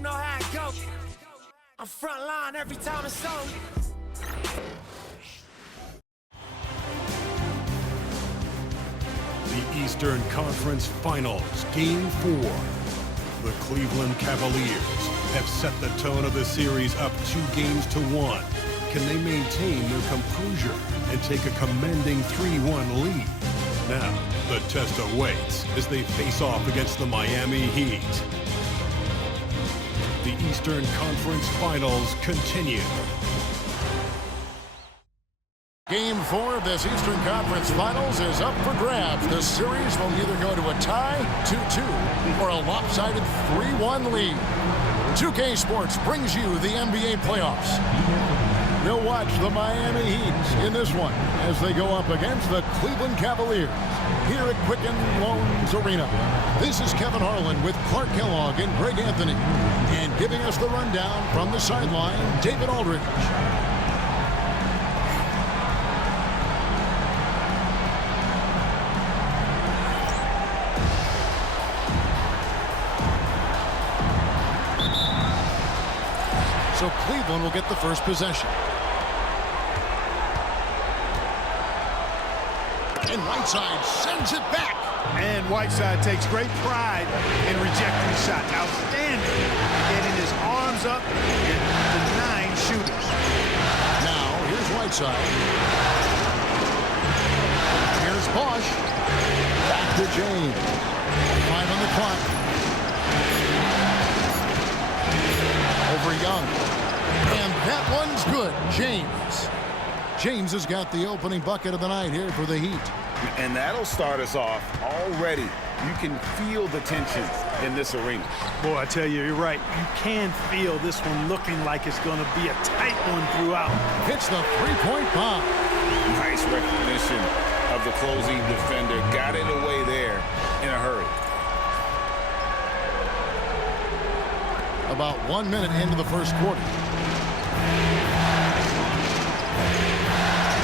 you know how it go. I'm front line every time it's on. The Eastern Conference Finals, Game 4. The Cleveland Cavaliers have set the tone of the series up 2-1. Can they maintain their composure and take a commanding 3-1 lead? Now, the test awaits as they face off against the Miami Heat. The Eastern Conference Finals continue. Game 4 of this Eastern Conference Finals is up for grabs. The series will either go to a tie, 2-2, or a lopsided 3-1 lead. 2K Sports brings you the NBA playoffs. We'll watch the Miami Heat in this one as they go up against the Cleveland Cavaliers here at Quicken Loans Arena. This is Kevin Harlan with Clark Kellogg and Greg Anthony. And giving us the rundown from the sideline, David Aldridge. So Cleveland will get the first possession. And Whiteside sends it back. And Whiteside takes great pride in rejecting the shot. Outstanding. Getting his arms up and denying shooters. Now, here's Whiteside. Here's Bosch. Back to James. 5 on the clock. Over Young. And that one's good. James has got the opening bucket of the night here for the Heat. And that'll start us off already. You can feel the tension in this arena. Boy, I tell you, you're right. You can feel this one looking like it's going to be a tight one throughout. Hits the three-point bomb. Nice recognition of the closing defender. Got it away there in a hurry. About 1 minute into the first quarter.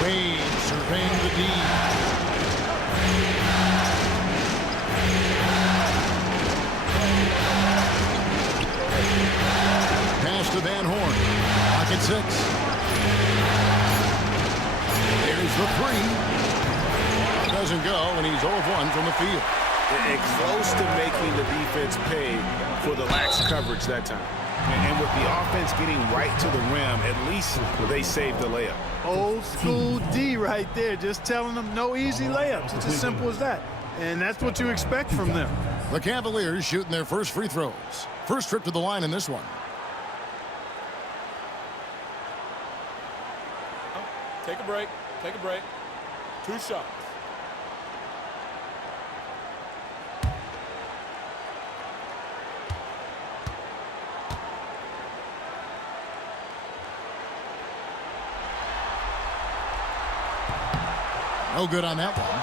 Wade surveying the D. Pass to Van Horn. Pocket 6. There's the 3. Doesn't go, and he's 0 of 1 from the field. Close to making the defense pay for the lax coverage that time. And with the offense getting right to the rim, at least they saved the layup. Old school D right there, just telling them no easy layups. It's as simple as that. And that's what you expect from them. The Cavaliers shooting their first free throws. First trip to the line in this one. Take a break. Take a break. 2 shots. No good on that one.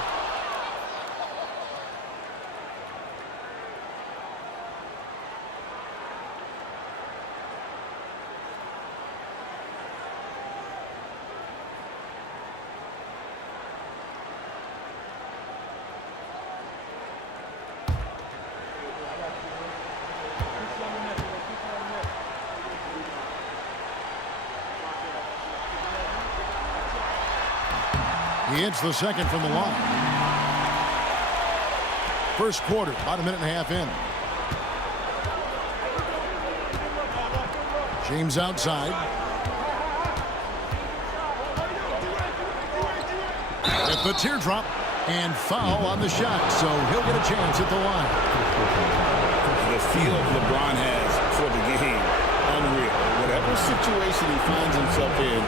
He hits the second from the line. First quarter, about a minute and a half in. James outside. At the teardrop and foul on the shot, so he'll get a chance at the line. The feel LeBron has for the game, unreal. Whatever situation he finds himself in,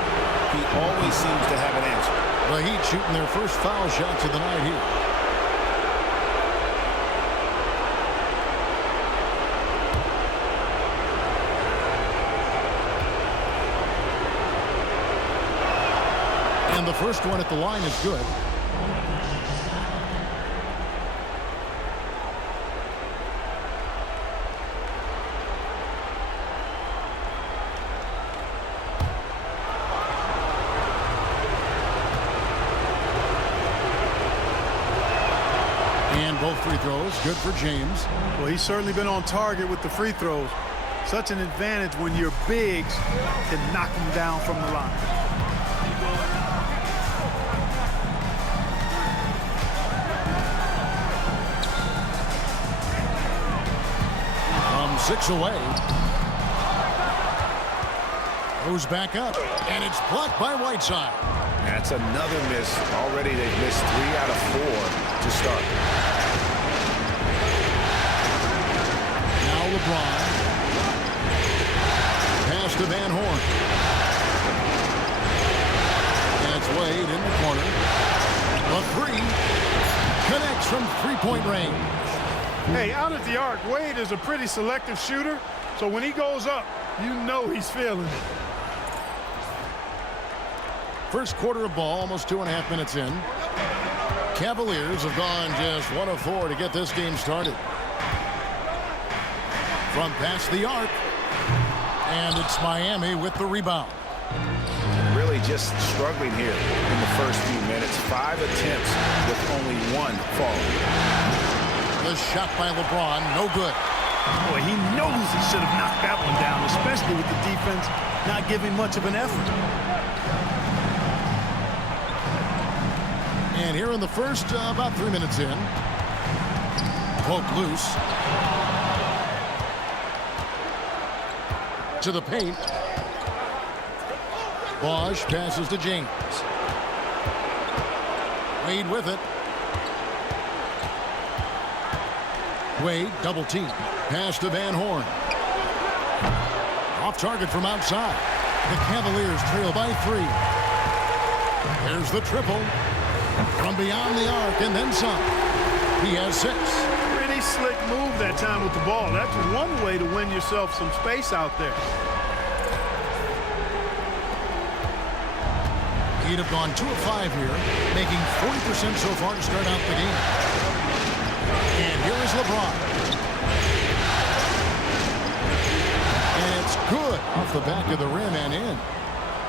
he always seems to have an answer. The Heat shooting their first foul shots of the night here. And the first one at the line is good. And both free throws, good for James. Well, he's certainly been on target with the free throws. Such an advantage when your bigs can knock them down from the line. From 6 away. Goes back up, and it's blocked by Whiteside. That's another miss. Already they've missed 3 out of 4 to start. Now LeBron. Pass to Van Horn. And it's Wade in the corner. A 3. Connects from three-point range. Hey, out at the arc, Wade is a pretty selective shooter, so when he goes up, you know he's feeling it. First quarter of ball, almost 2.5 minutes in. Cavaliers have gone just 1 of 4 to get this game started. From past the arc. And it's Miami with the rebound. Really just struggling here in the first few minutes. 5 attempts with only 1 falling. The shot by LeBron, no good. Boy, he knows he should have knocked that one down, especially with the defense not giving much of an effort. And here in the first, about 3 minutes in. Poke loose. To the paint. Bosch passes to James. Wade with it. Wade, double team. Pass to Van Horn. Off target from outside. The Cavaliers trail by 3. Here's the triple. From beyond the arc and then some. He has 6. Pretty slick move that time with the ball. That's one way to win yourself some space out there. He'd have gone 2 of 5 here, making 40% so far to start out the game. And here is LeBron. And it's good off the back of the rim and in.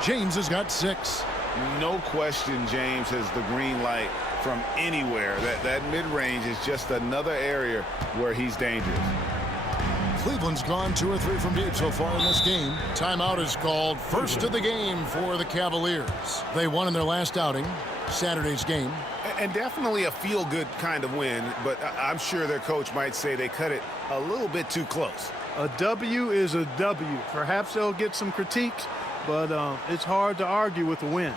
James has got 6. No question James has the green light from anywhere. That mid-range is just another area where he's dangerous. Cleveland's gone 2 or 3 from deep so far in this game. Timeout is called. First of the game for the Cavaliers. They won in their last outing, Saturday's game. And definitely a feel-good kind of win, but I'm sure their coach might say they cut it a little bit too close. A W is a W. Perhaps they'll get some critiques, but it's hard to argue with a win.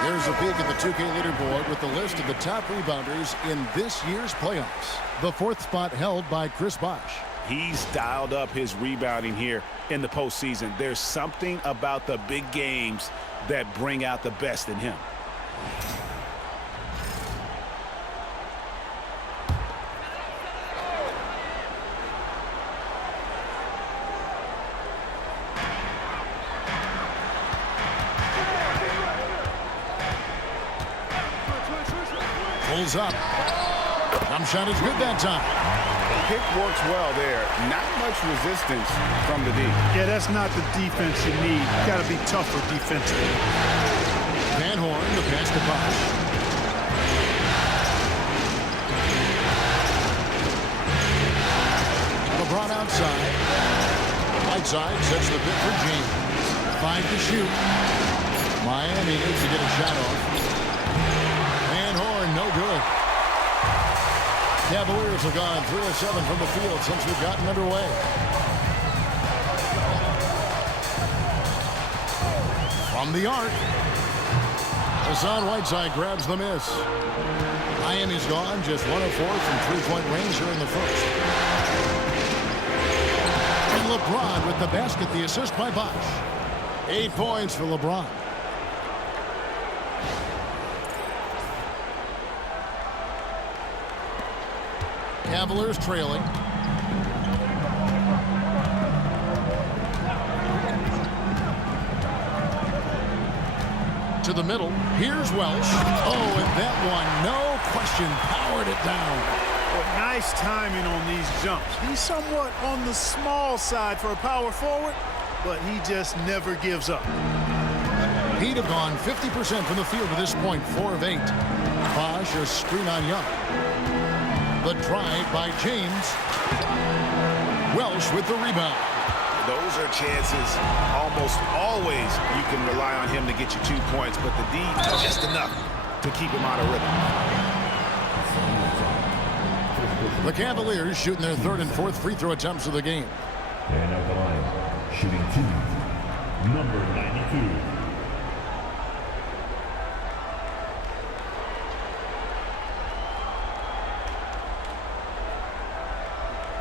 Here's a peek at the 2K leaderboard with the list of the top rebounders in this year's playoffs. The 4th spot held by Chris Bosh. He's dialed up his rebounding here in the postseason. There's something about the big games that bring out the best in him. Pulls up. Jump shot is good that time. pick works well there. Not much resistance from the D. Yeah, that's not the defense you need. You got to be tougher defensively. Van Horn, the pass to Bosch. LeBron outside. Whiteside sets the pick for James. 5 to shoot. Miami needs to get a shot off. Van Horn, no good. Cavaliers have gone 3 of 7 from the field since we've gotten underway. From the arc. Hassan Whiteside grabs the miss. Miami's gone just 1 of 4 from three-point range here in the first. And LeBron with the basket, the assist by Bosch. 8 points for LeBron. Cavaliers trailing. To the middle. Here's Welsh. Oh, and that one, no question, powered it down. But nice timing on these jumps. He's somewhat on the small side for a power forward, but he just never gives up. He'd have gone 50% from the field at this point, 4 of 8. Bosch, a screen on Young. The drive by James. Welsh with the rebound. Those are chances almost always you can rely on him to get you 2 points, but the D just enough to keep him out of rhythm. The Cavaliers shooting their 3rd and 4th free throw attempts of the game. And at the line, shooting 2, number 92.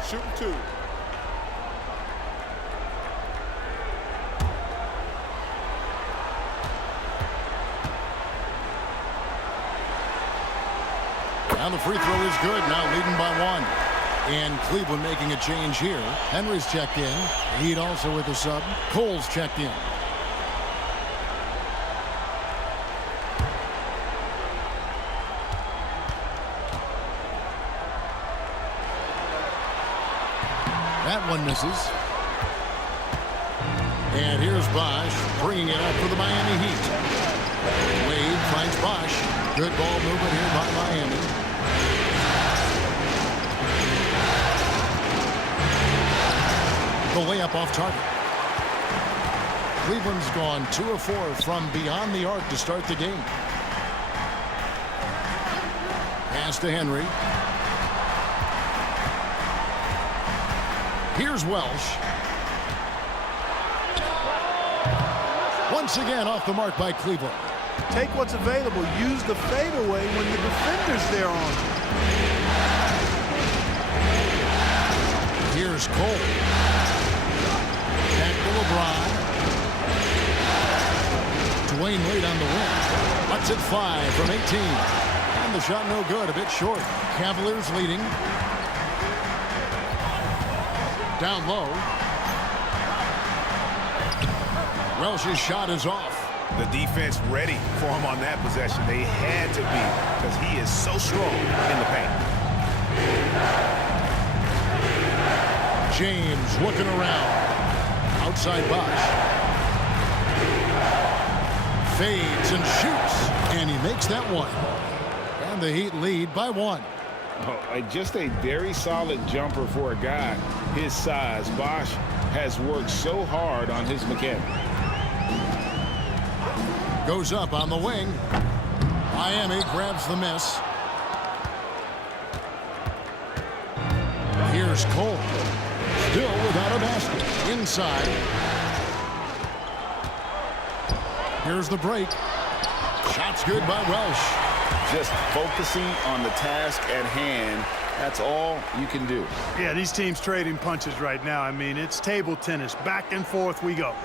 Shooting 2. And the free throw is good, now leading by 1. And Cleveland making a change here. Henry's checked in. Heat also with the sub. Cole's checked in. That one misses. And here's Bosch bringing it up for the Miami Heat. Wade finds Bosch. Good ball movement here by Miami. The layup off target. Cleveland's gone 2 of 4 from beyond the arc to start the game. Pass to Henry. Here's Welsh. Once again off the mark by Cleveland. Take what's available. Use the fadeaway when the defender's there on him. Here's Cole. Back to LeBron. Dwayne Wade on the win. Lets it fly from 18. And the shot no good, a bit short. Cavaliers leading. Down low. Welsh's shot is off. The defense ready for him on that possession. They had to be because he is so strong in the paint. James looking around. Outside Bosch. Fades and shoots. And he makes that one. And the Heat lead by 1. Oh, just a very solid jumper for a guy his size. Bosch has worked so hard on his mechanics. Goes up on the wing. Miami grabs the miss. Here's Cole. Still without a basket. Inside. Here's the break. Shot's good by Welsh. Just focusing on the task at hand. That's all you can do. Yeah, these teams trading punches right now. I mean, it's table tennis. Back and forth we go.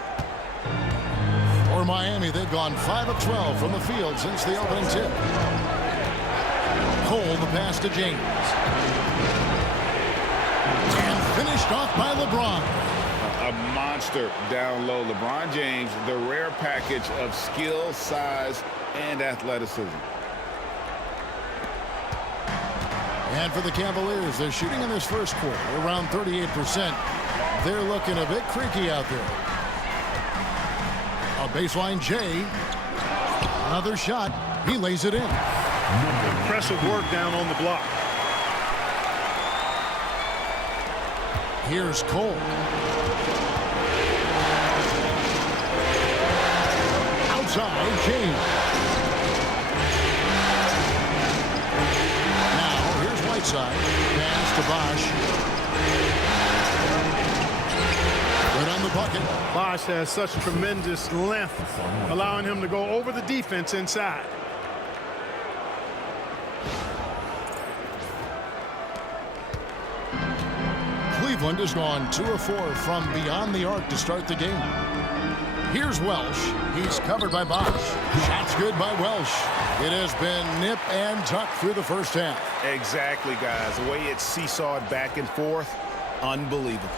For Miami, they've gone 5 of 12 from the field since the opening tip. Cole, the pass to James. And finished off by LeBron. A monster down low. LeBron James, the rare package of skill, size, and athleticism. And for the Cavaliers, they're shooting in this first quarter around 38%. They're looking a bit creaky out there. A baseline Jay. Another shot. He lays it in. Impressive work down on the block. Here's Cole. Outside, James. Now, here's Whiteside. Pass to Bosch. Right on the bucket. Bosch has such tremendous length, allowing him to go over the defense inside. Cleveland has gone 2 of 4 from beyond the arc to start the game. Here's Welsh. He's covered by Bosch. Shot's good by Welsh. It has been nip and tuck through the first half. Exactly, guys. The way it's seesawed back and forth, unbelievable.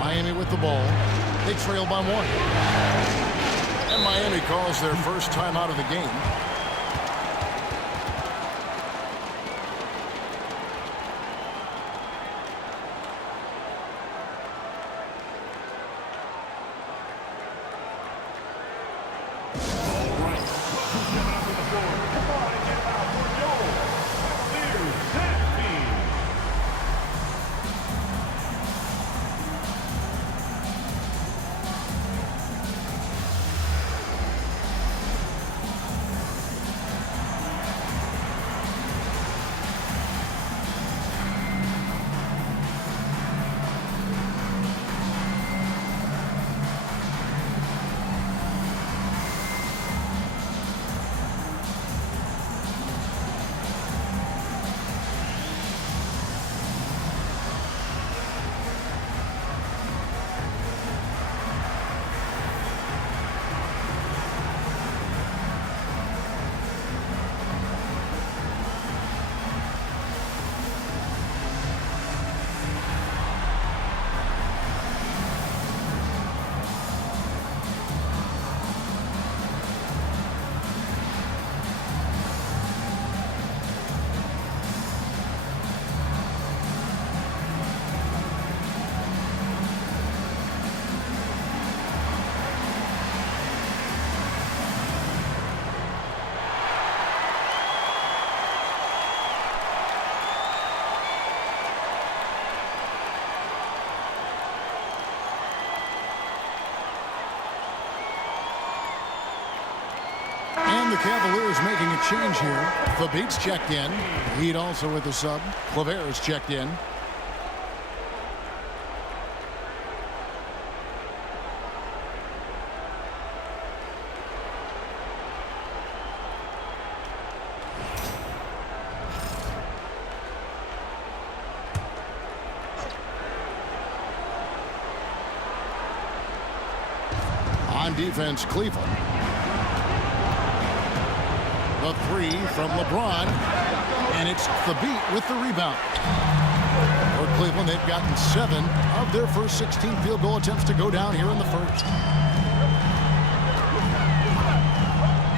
Miami with the ball. They trail by 1. And Miami calls their first time out of the game. And the Cavaliers making a change here. Fabit's checked in. Heat also with the sub. Claver's checked in. On defense, Cleveland. The 3 from LeBron, and it's Fabit with the rebound. For Cleveland, they've gotten 7 of their first 16 field goal attempts to go down here in the first.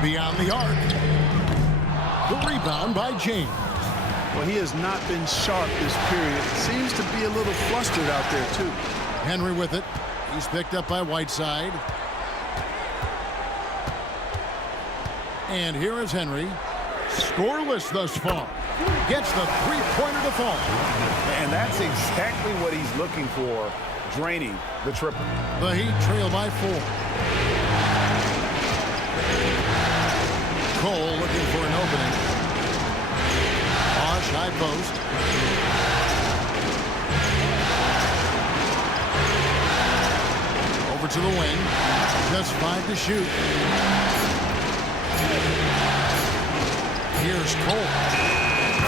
Beyond the arc. The rebound by James. Well, he has not been sharp this period. Seems to be a little flustered out there, too. Henry with it. He's picked up by Whiteside. And here is Henry. Scoreless thus far. Gets the three-pointer to fall. And that's exactly what he's looking for, draining the triple. The Heat trail by 4. Cole looking for an opening. Bosch high post. Over to the wing. Just 5 to shoot. Here's Cole.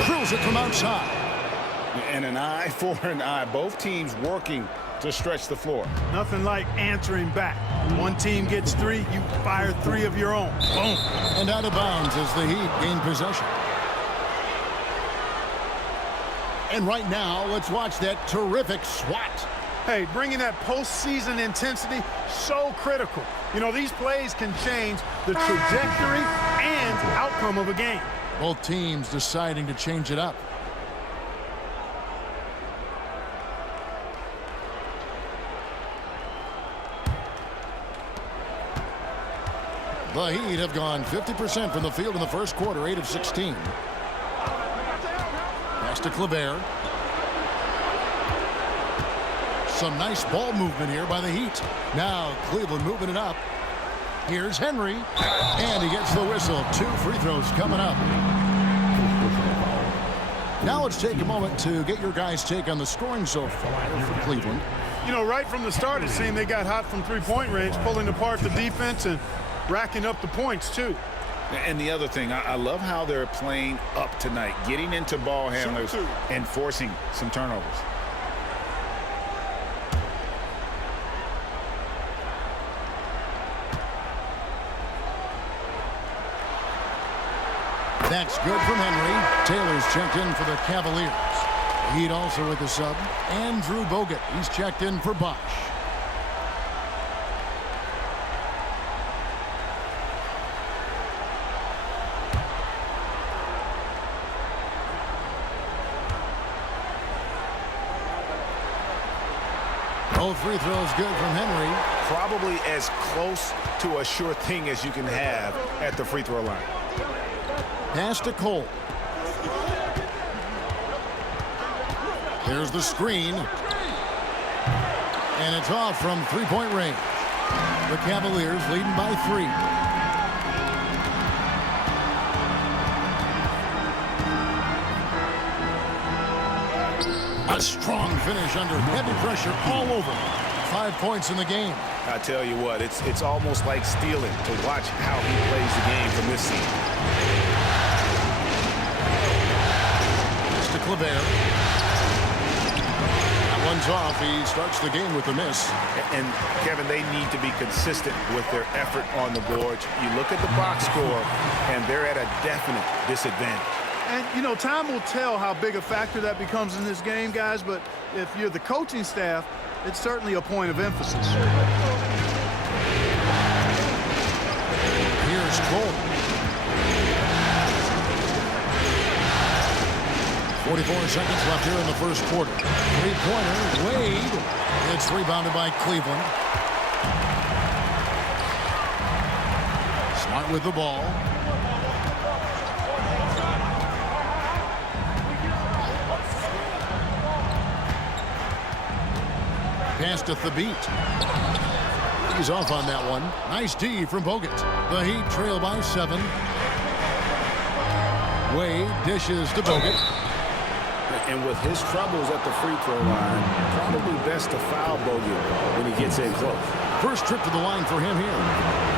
Drills it from outside. And an eye for an eye. Both teams working to stretch the floor. Nothing like answering back. One team gets 3, you fire 3 of your own. Boom. And out of bounds as the Heat gain possession. And right now, let's watch that terrific swat. Hey, bringing that postseason intensity, so critical. You know, these plays can change the trajectory and outcome of a game. Both teams deciding to change it up. The Heat have gone 50% from the field in the first quarter, 8 of 16. Pass to Kleber. Some nice ball movement here by the Heat. Now Cleveland moving it up. Here's Henry, and he gets the whistle. 2 free throws coming up. Now let's take a moment to get your guys' take on the scoring so far for Cleveland. You know, right from the start, it seemed they got hot from three-point range, pulling apart the defense and racking up the points, too. And the other thing, I love how they're playing up tonight, getting into ball handlers and forcing some turnovers. That's good from Henry. Taylor's checked in for the Cavaliers. Heat also with the sub. Andrew Bogut. He's checked in for Bosch. Both free throws good from Henry. Probably as close to a sure thing as you can have at the free throw line. Pass to Cole. There's the screen. And it's off from three-point range. The Cavaliers leading by 3. A strong finish under heavy pressure all over. 5 points in the game. I tell you what, it's almost like stealing to watch how he plays the game from this season. Mr. Kleber. That one's off. He starts the game with a miss. And Kevin, they need to be consistent with their effort on the boards. You look at the box score, and they're at a definite disadvantage. And, you know, time will tell how big a factor that becomes in this game, guys, but if you're the coaching staff, it's certainly a point of emphasis. Here's Cole. 44 seconds left here in the first quarter. Three-pointer, Wade. It's rebounded by Cleveland. Smart with the ball. Pass to Thabit. He's off on that one. Nice D from Bogut. The Heat trail by 7. Wade dishes to Bogut. And with his troubles at the free throw line, probably best to foul Bogut when he gets in close. First trip to the line for him here.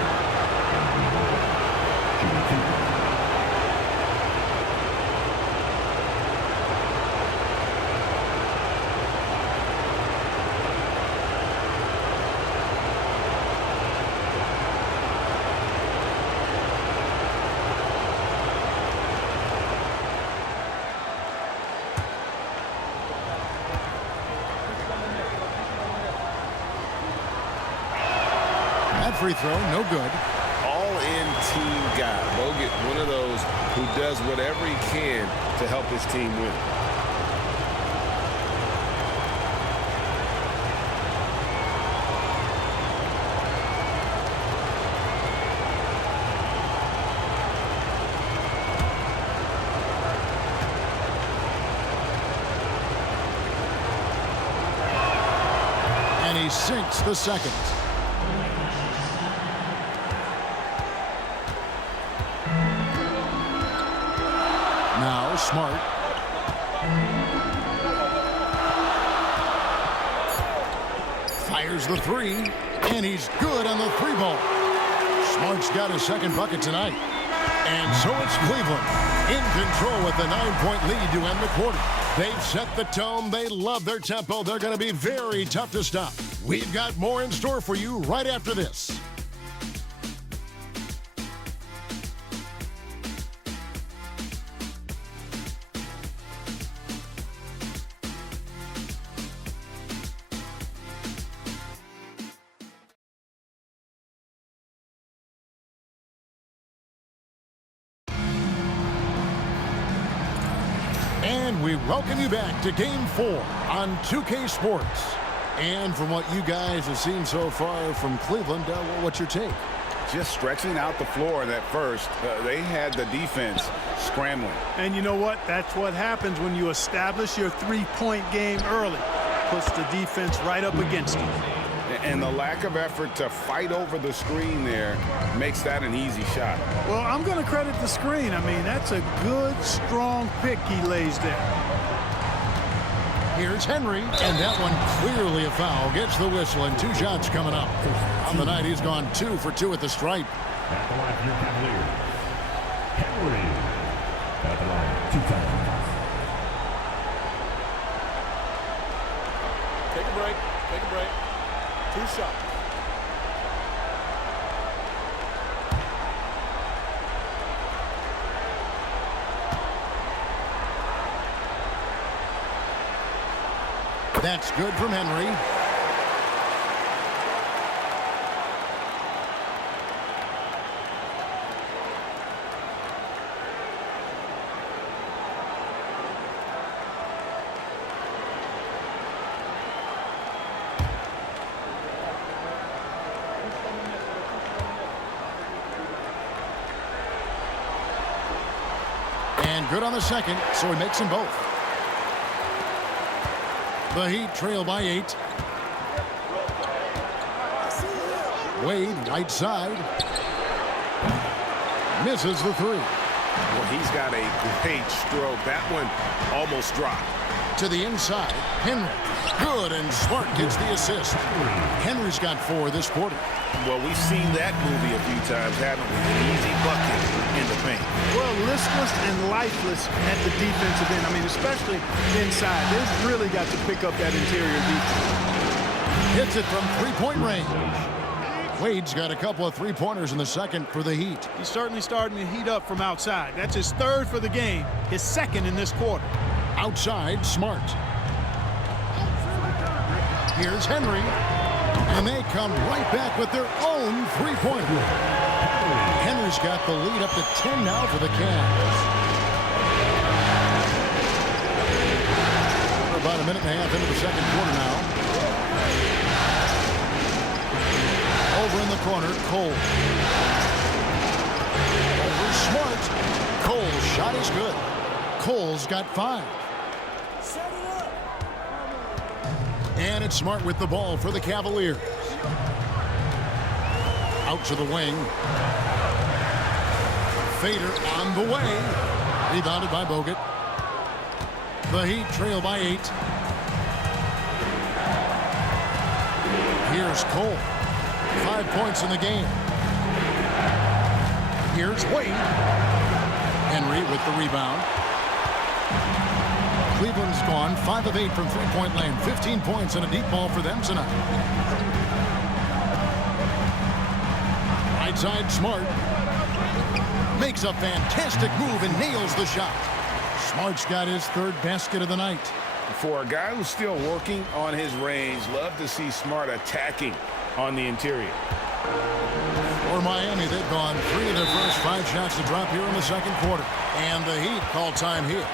Free throw, no good. All-in team guy. Bogut, one of those who does whatever he can to help his team win. And he sinks the second. Now Smart. Fires the 3, and he's good on the 3-ball. Smart's got his second bucket tonight. And so it's Cleveland in control with the 9-point lead to end the quarter. They've set the tone. They love their tempo. They're going to be very tough to stop. We've got more in store for you right after this. And we welcome you back to Game 4 on 2K Sports. And from what you guys have seen so far from Cleveland, what's your take? Just stretching out the floor at first. They had the defense scrambling. And you know what? That's what happens when you establish your three-point game early. Puts the defense right up against you. And the lack of effort to fight over the screen there makes that an easy shot. Well, I'm going to credit the screen. I mean, that's a good, strong pick he lays there. Here's Henry, and that one clearly a foul. Gets the whistle, and 2 shots coming up. On the night, he's gone 2 for 2 at the stripe. At the line for your Cavaliers, Henry. At the line, 2 times. Take a break. Take a break. 2 shots. That's good from Henry. And good on the second, so he makes them both. The Heat trail by 8. Wade, right side. Misses the 3. Well, he's got a great stroke. That one almost dropped. To the inside, Henry. Good, and Smart gets the assist. Henry's got 4 this quarter. Well, we've seen that movie a few times, haven't we? An easy bucket in the paint. Well, listless and lifeless at the defensive end. I mean, especially inside. They've really got to pick up that interior defense. Hits it from 3-point range. Wade's got a couple of 3-pointers in the second for the Heat. He's certainly starting to heat up from outside. That's his 3rd for the game, his 2nd in this quarter. Outside, Smart. Here's Henry. And they come right back with their own 3-pointer. Henry's got the lead up to 10 now for the Cavs. We're about a minute and a half into the second quarter now. Over in the corner, Cole. Over Smart. Cole's shot is good. Cole's got 5. And it's Smart with the ball for the Cavaliers. Out to the wing. Fader on the way. Rebounded by Bogut. The Heat trail by 8. Here's Cole. 5 points in the game. Here's Wade. Henry with the rebound. Cleveland's gone 5 of 8 from 3-point land. 15 points and a deep ball for them tonight. Right side, Smart. Makes a fantastic move and nails the shot. Smart's got his 3rd basket of the night. For a guy who's still working on his range, love to see Smart attacking on the interior. For Miami, they've gone 3 of their first 5 shots to drop here in the second quarter. And the Heat call time here.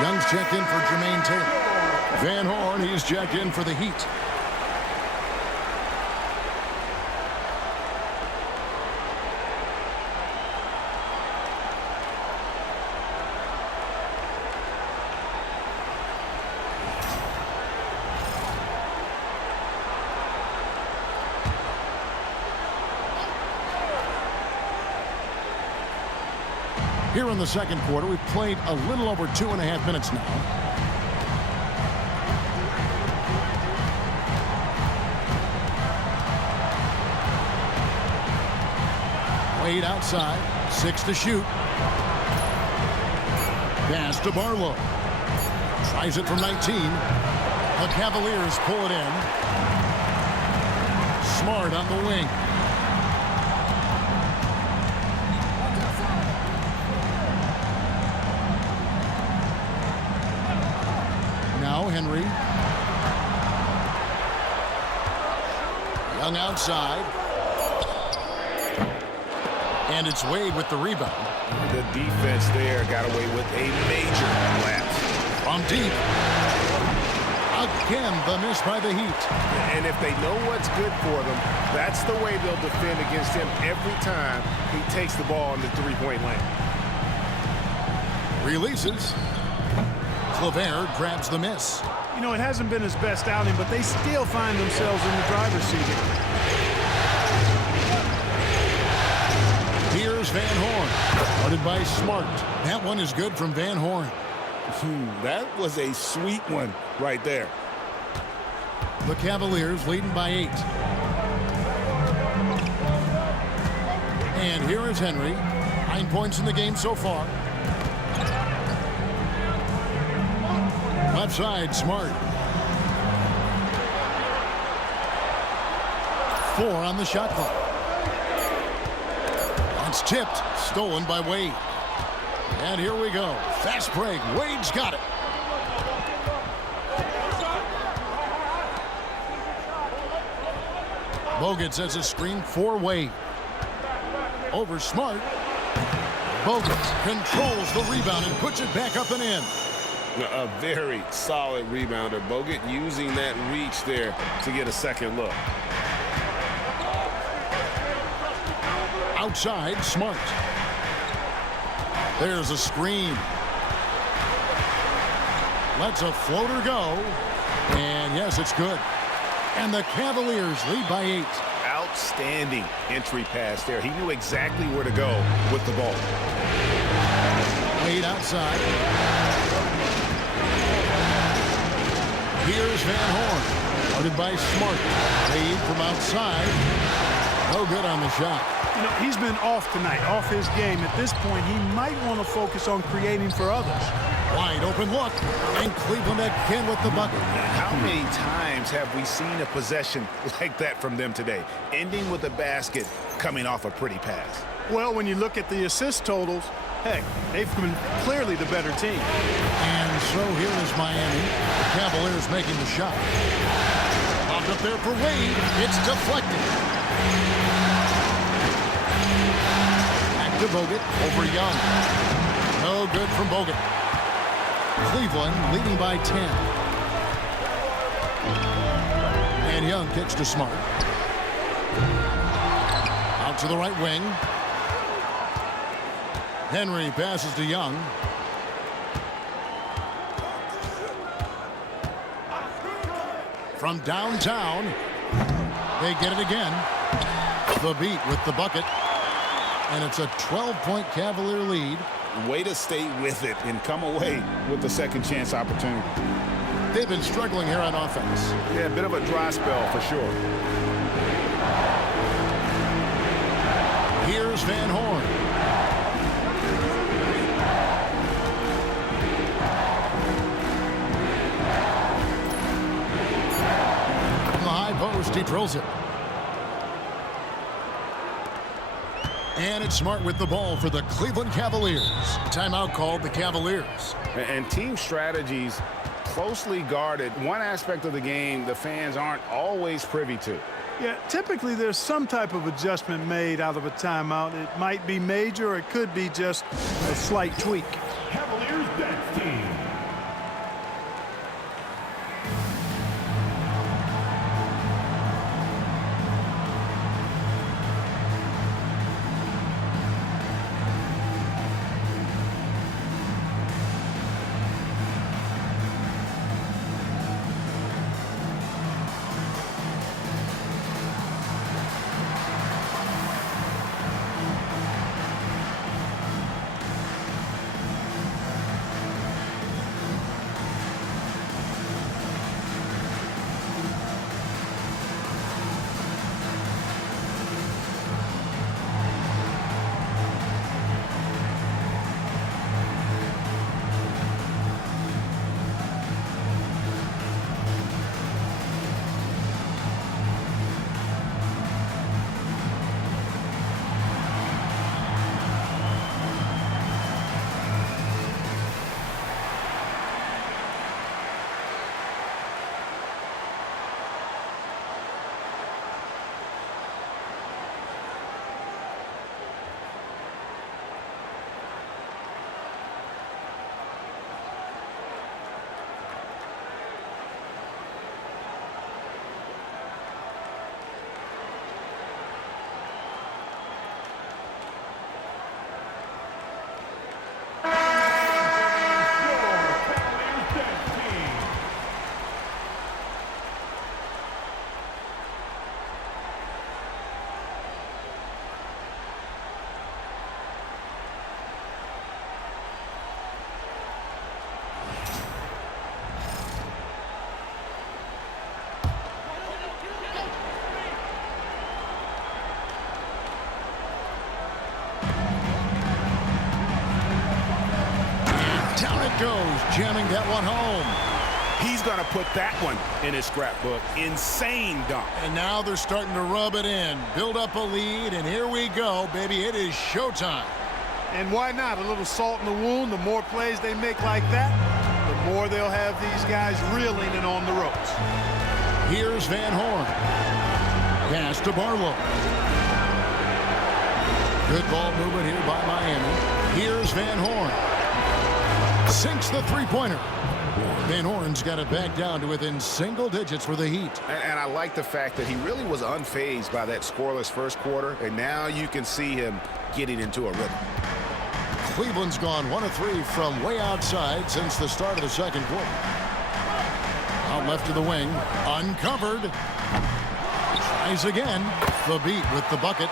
Young's checked in for Jermaine Taylor. Van Horn, he's checked in for the Heat. Here in the second quarter, we've played a little over 2.5 minutes now. Wade outside, 6 to shoot. Pass to Barlow. Tries it from 19. The Cavaliers pull it in. Smart on the wing. Henry. Young outside. And it's Wade with the rebound. The defense there got away with a major lapse. From deep. Again, the miss by the Heat. And if they know what's good for them, that's the way they'll defend against him every time he takes the ball in the three-point lane. Releases. Clavert grabs the miss. You know, it hasn't been his best outing, but they still find themselves in the driver's seat here. Here's Van Horn. Guarded by Smart. That one is good from Van Horn. That was a sweet one right there. The Cavaliers leading by 8. And here is Henry. 9 points in the game so far. Left side, Smart. 4 on the shot clock. It's tipped, stolen by Wade. And here we go. Fast break. Wade's got it. Bogut sets a screen for Wade. Over Smart. Bogut controls the rebound and puts it back up and in. A very solid rebounder. Bogut using that reach there to get a second look. Outside, Smart. There's a screen. Lets a floater go. And yes, it's good. And the Cavaliers lead by 8. Outstanding entry pass there. He knew exactly where to go with the ball. Wade outside. Here's Van Horn. Guarded by Smart. Wade from outside. No good on the shot. You know, he's been off tonight, off his game. At this point, he might want to focus on creating for others. Wide open look. And Cleveland again with the bucket. How many times have we seen a possession like that from them today? Ending with a basket, coming off a pretty pass. Well, when you look at the assist totals, heck, they've been clearly the better team. And so here is Miami. The Cavaliers making the shot. Popped up there for Wade. It's deflected. Back to Bogut over Young. No good from Bogut. Cleveland leading by 10. And Young kicks to Smart. Out to the right wing. Henry passes to Young. From downtown, they get it again. The beat with the bucket. And it's a 12-point Cavalier lead. Way to stay with it and come away with the second chance opportunity. They've been struggling here on offense. Yeah, a bit of a dry spell for sure. Here's Van Horn. From the high post, he drills it. And it's Smart with the ball for the Cleveland Cavaliers. Timeout called the Cavaliers. And team strategies closely guarded. One aspect of the game the fans aren't always privy to. Yeah, typically there's some type of adjustment made out of a timeout. It might be major, or it could be just a slight tweak. Cavaliers bench team. Down it goes, jamming that one home. He's going to put that one in his scrapbook. Insane dunk. And now they're starting to rub it in. Build up a lead, and here we go, baby. It is showtime. And why not? A little salt in the wound. The more plays they make like that, the more they'll have these guys reeling and on the ropes. Here's Van Horn. Pass to Barlow. Good ball movement here by Miami. Here's Van Horn. Sinks the three-pointer. Van Horn's got it back down to within single digits for the Heat. And I like the fact that he really was unfazed by that scoreless first quarter, and now you can see him getting into a rhythm. Cleveland's gone 1 of 3 from way outside since the start of the second quarter. Out left of the wing, uncovered. Tries again. The Beat with the bucket.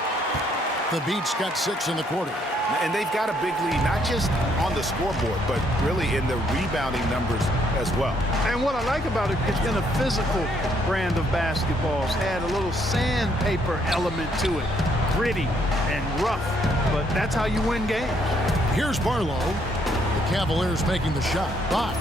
The Beat's got 6 in the quarter. And they've got a big lead, not just on the scoreboard, but really in the rebounding numbers as well. And what I like about it, it's been a physical brand of basketball. It's had a little sandpaper element to it. Gritty and rough, but that's how you win games. Here's Barlow. The Cavaliers making the shot. Bosh.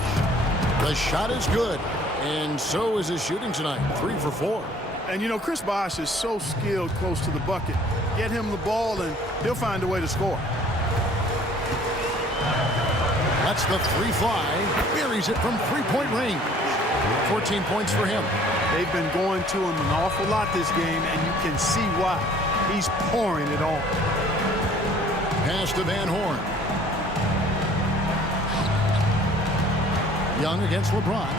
The shot is good, and so is his shooting tonight. 3 for 4. And, you know, Chris Bosh is so skilled close to the bucket. Get him the ball, and he'll find a way to score. That's the 3 fly. Buries it from three-point range. 14 points for him. They've been going to him an awful lot this game, and you can see why. He's pouring it on. Pass to Van Horn. Young against LeBron.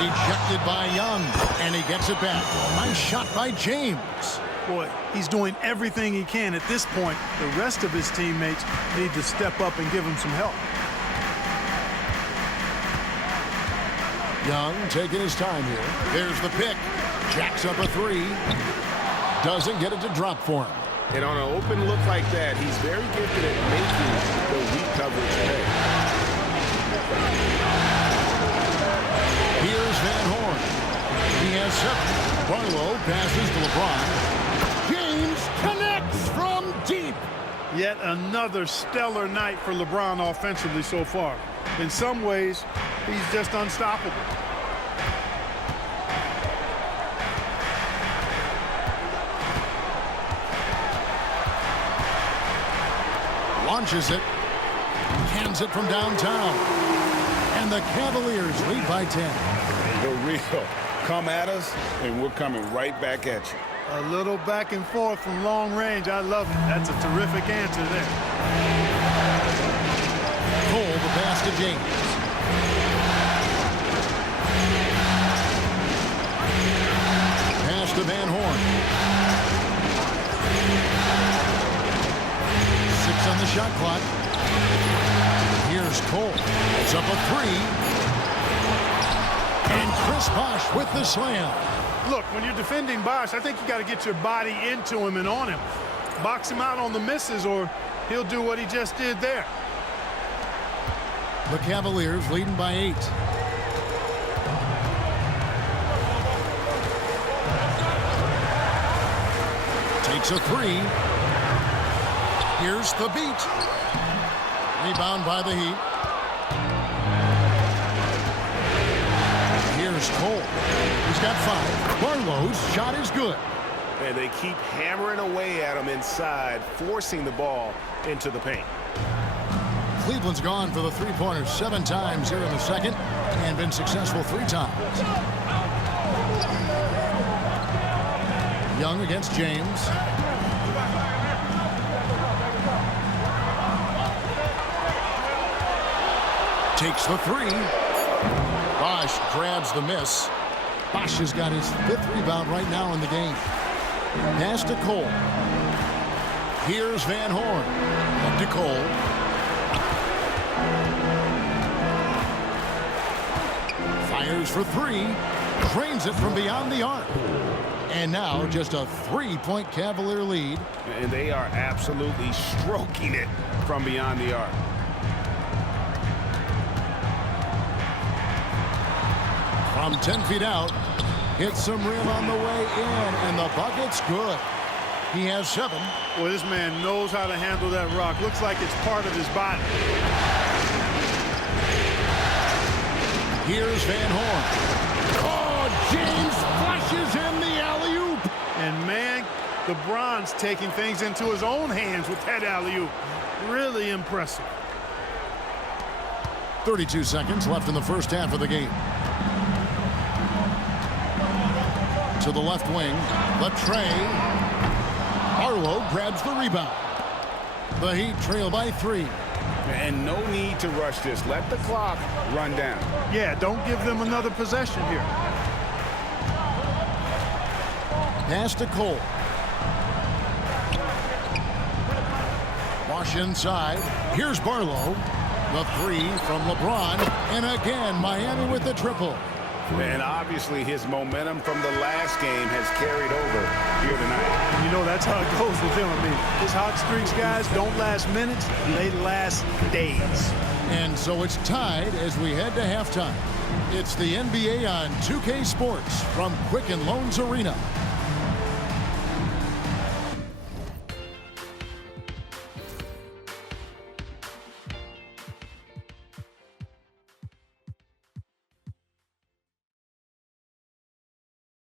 Ejected by Young, and he gets it back. Nice shot by James. Boy, he's doing everything he can at this point. The rest of his teammates need to step up and give him some help. Young taking his time here. There's the pick. Jacks up a 3. Doesn't get it to drop for him. And on an open look like that, he's very gifted at making the weak coverage pay. Here's Van Horn. He has 7. Barlow passes to LeBron. James connects from deep. Yet another stellar night for LeBron offensively so far. In some ways, he's just unstoppable. Launches it. Hands it from downtown. And the Cavaliers lead by 10. The real come at us, and we're coming right back at you. A little back and forth from long range. I love it. That's a terrific answer there. Cole, the pass to James. Pass to Van Horn. 6 on the shot clock. Here's Cole. It's up a 3. And Chris Bosh with the slam. Look, when you're defending Bosh, I think you got to get your body into him and on him. Box him out on the misses, or he'll do what he just did there. The Cavaliers leading by 8. Takes a 3. Here's the Beat. Rebound by the Heat. Here's Cole. He's got 5. Barlow's shot is good. And they keep hammering away at him inside, forcing the ball into the paint. Cleveland's gone for the three-pointer 7 times here in the second and been successful 3 times. Young against James. Takes the 3. Bosh grabs the miss. Bosh has got his 5th rebound right now in the game. Pass to Cole. Here's Van Horn. Up to Cole. Fires for 3. Drains it from beyond the arc. And now just a 3-point Cavalier lead. And they are absolutely stroking it from beyond the arc. From 10 feet out, hits some rim on the way in, and the bucket's good. He has 7. Well, this man knows how to handle that rock. Looks like it's part of his body. Here's Van Horn. Oh, James flushes in the alley-oop. And man, LeBron's taking things into his own hands with that alley-oop. Really impressive. 32 seconds left in the first half of the game. To the left wing, Latrey. Arlo grabs the rebound. The Heat trail by 3. And no need to rush this. Let the clock run down. Yeah, don't give them another possession here. Pass to Cole. Wash inside. Here's Barlow. The 3 from LeBron. And again, Miami with the triple. And obviously his momentum from the last game has carried over here tonight. And you know, that's how it goes with him. I mean, his hot streaks, guys, don't last minutes. They last days. And so it's tied as we head to halftime. It's the NBA on 2K Sports from Quicken Loans Arena.